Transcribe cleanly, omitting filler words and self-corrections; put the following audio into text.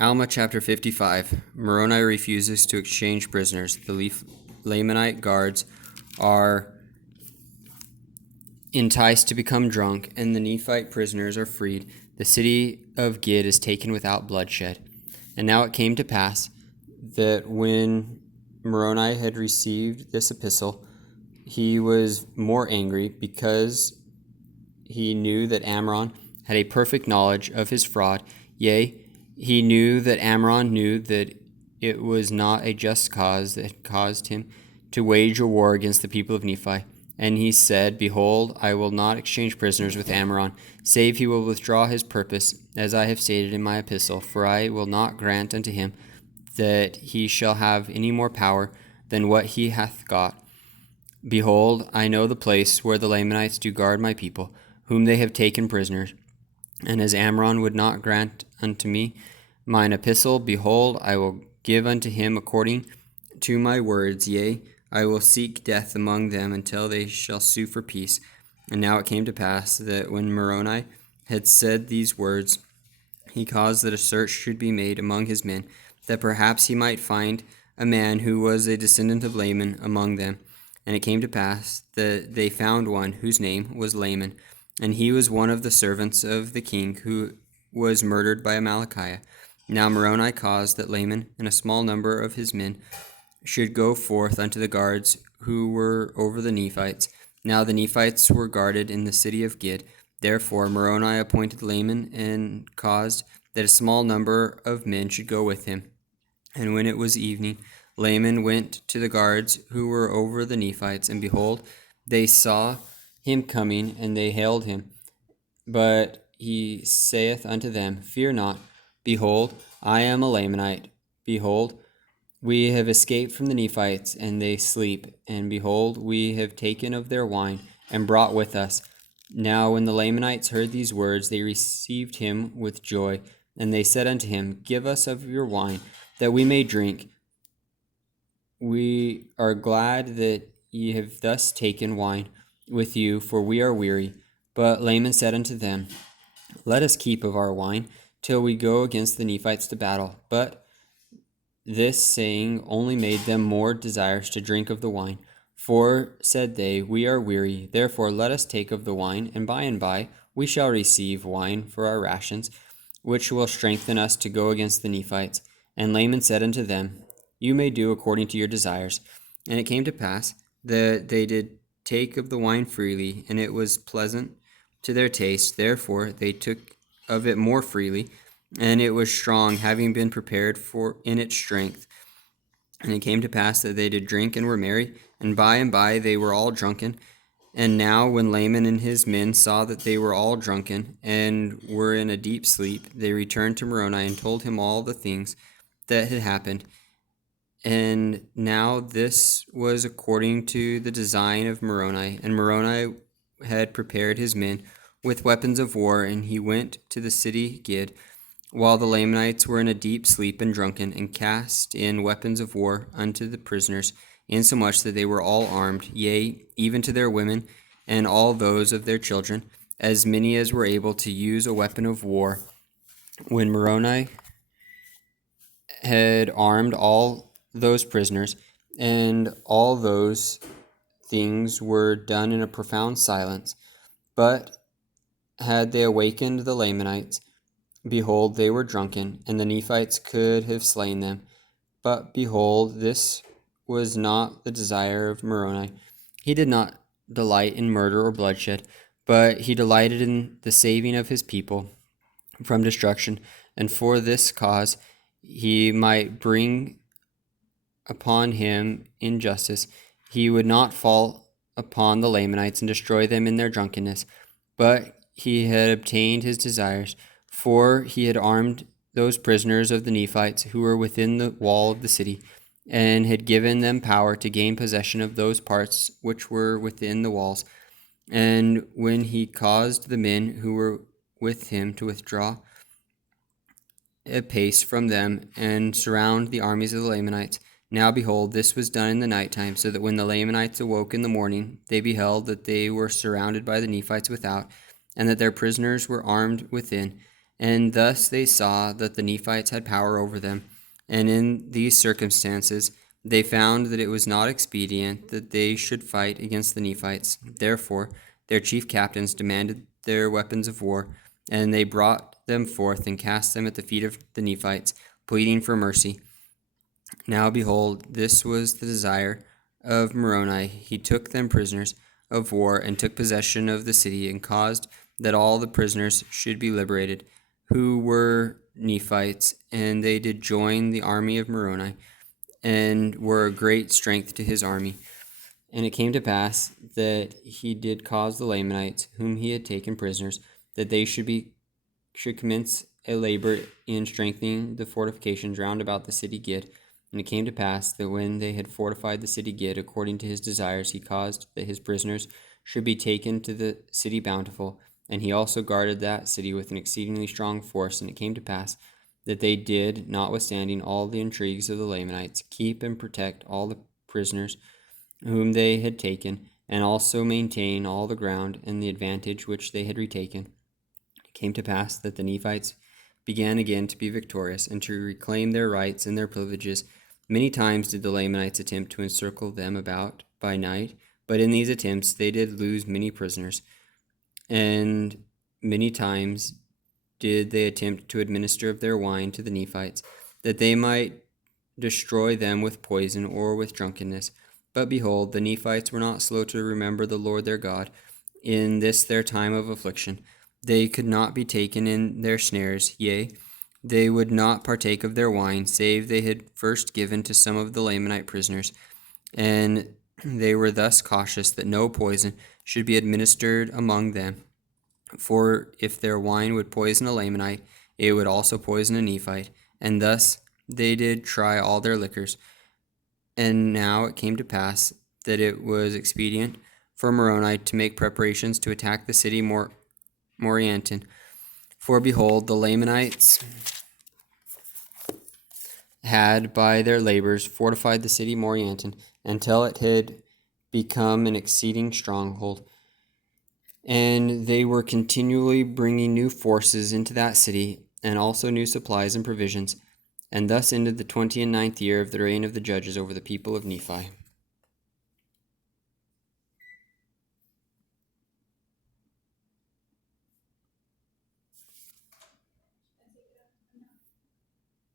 Alma chapter 55. Moroni refuses to exchange prisoners. The Lamanite guards are enticed to become drunk, and the Nephite prisoners are freed. The city of Gid is taken without bloodshed. And now it came to pass that when Moroni had received this epistle, he was more angry because he knew that Amram had a perfect knowledge of his fraud. Yea, he knew that Amram knew that it was not a just cause that had caused him to wage a war against the people of Nephi. And he said, Behold, I will not exchange prisoners with Amram, save he will withdraw his purpose, as I have stated in my epistle. For I will not grant unto him that he shall have any more power than what he hath got. Behold, I know the place where the Lamanites do guard my people, whom they have taken prisoners. And as Amram would not grant unto me mine epistle, behold, I will give unto him according to my words. Yea, I will seek death among them until they shall sue for peace. And now it came to pass that when Moroni had said these words, he caused that a search should be made among his men, that perhaps he might find a man who was a descendant of Laman among them. And it came to pass that they found one whose name was Laman, and he was one of the servants of the king who was murdered by Amalickiah. Now Moroni caused that Laman and a small number of his men should go forth unto the guards who were over the Nephites. Now the Nephites were guarded in the city of Gid. Therefore Moroni appointed Laman and caused that a small number of men should go with him. And when it was evening, Laman went to the guards who were over the Nephites, and behold, they saw him coming, and they hailed him. But he saith unto them, Fear not, behold, I am a Lamanite. Behold, we have escaped from the Nephites, and they sleep. And behold, we have taken of their wine, and brought with us. Now when the Lamanites heard these words, they received him with joy. And they said unto him, Give us of your wine, that we may drink. We are glad that ye have thus taken wine with you, for we are weary. But Laman said unto them, Let us keep of our wine, till we go against the Nephites to battle. But this saying only made them more desirous to drink of the wine. For, said they, we are weary, therefore let us take of the wine, and by we shall receive wine for our rations, which will strengthen us to go against the Nephites. And Laman said unto them, You may do according to your desires. And it came to pass that they did take of the wine freely, and it was pleasant to their taste. Therefore they took of it more freely, and it was strong, having been prepared for in its strength. And it came to pass that they did drink and were merry, and by they were all drunken. And now when Laman and his men saw that they were all drunken, and were in a deep sleep, they returned to Moroni and told him all the things that had happened. And now this was according to the design of Moroni. And Moroni had prepared his men with weapons of war, and he went to the city Gid, while the Lamanites were in a deep sleep and drunken, and cast in weapons of war unto the prisoners, insomuch that they were all armed, yea, even to their women, and all those of their children, as many as were able to use a weapon of war. When Moroni had armed all those prisoners, and all those things were done in a profound silence, but had they awakened the Lamanites, behold, they were drunken, and the Nephites could have slain them. But behold, this was not the desire of Moroni. He did not delight in murder or bloodshed, but he delighted in the saving of his people from destruction, and for this cause he might bring upon him injustice. He would not fall upon the Lamanites and destroy them in their drunkenness, but he had obtained his desires, for he had armed those prisoners of the Nephites who were within the wall of the city, and had given them power to gain possession of those parts which were within the walls. And when he caused the men who were with him to withdraw a pace from them, and surround the armies of the Lamanites, now behold, this was done in the night time, so that when the Lamanites awoke in the morning, they beheld that they were surrounded by the Nephites without, and that their prisoners were armed within. And thus they saw that the Nephites had power over them. And in these circumstances, they found that it was not expedient that they should fight against the Nephites. Therefore, their chief captains demanded their weapons of war, and they brought them forth and cast them at the feet of the Nephites, pleading for mercy. Now behold, this was the desire of Moroni. He took them prisoners of war and took possession of the city and caused that all the prisoners should be liberated, who were Nephites, and they did join the army of Moroni, and were a great strength to his army. And it came to pass that he did cause the Lamanites, whom he had taken prisoners, that they should commence a labor in strengthening the fortifications round about the city Gid. And it came to pass that when they had fortified the city Gid according to his desires, he caused that his prisoners should be taken to the city Bountiful, and he also guarded that city with an exceedingly strong force. And it came to pass that they did, notwithstanding all the intrigues of the Lamanites, keep and protect all the prisoners whom they had taken, and also maintain all the ground and the advantage which they had retaken. It came to pass that the Nephites began again to be victorious, and to reclaim their rights and their privileges. Many times did the Lamanites attempt to encircle them about by night, but in these attempts they did lose many prisoners, and many times did they attempt to administer of their wine to the Nephites, that they might destroy them with poison or with drunkenness. But behold, the Nephites were not slow to remember the Lord their God in this their time of affliction. They could not be taken in their snares, yea, they would not partake of their wine, save they had first given to some of the Lamanite prisoners. And they were thus cautious that no poison should be administered among them. For if their wine would poison a Lamanite, it would also poison a Nephite. And thus they did try all their liquors. And now it came to pass that it was expedient for Moroni to make preparations to attack the city Morianton. For behold, the Lamanites had by their labors fortified the city Morianton until it had become an exceeding stronghold. And they were continually bringing new forces into that city, and also new supplies and provisions. And thus ended the 29th year of the reign of the judges over the people of Nephi.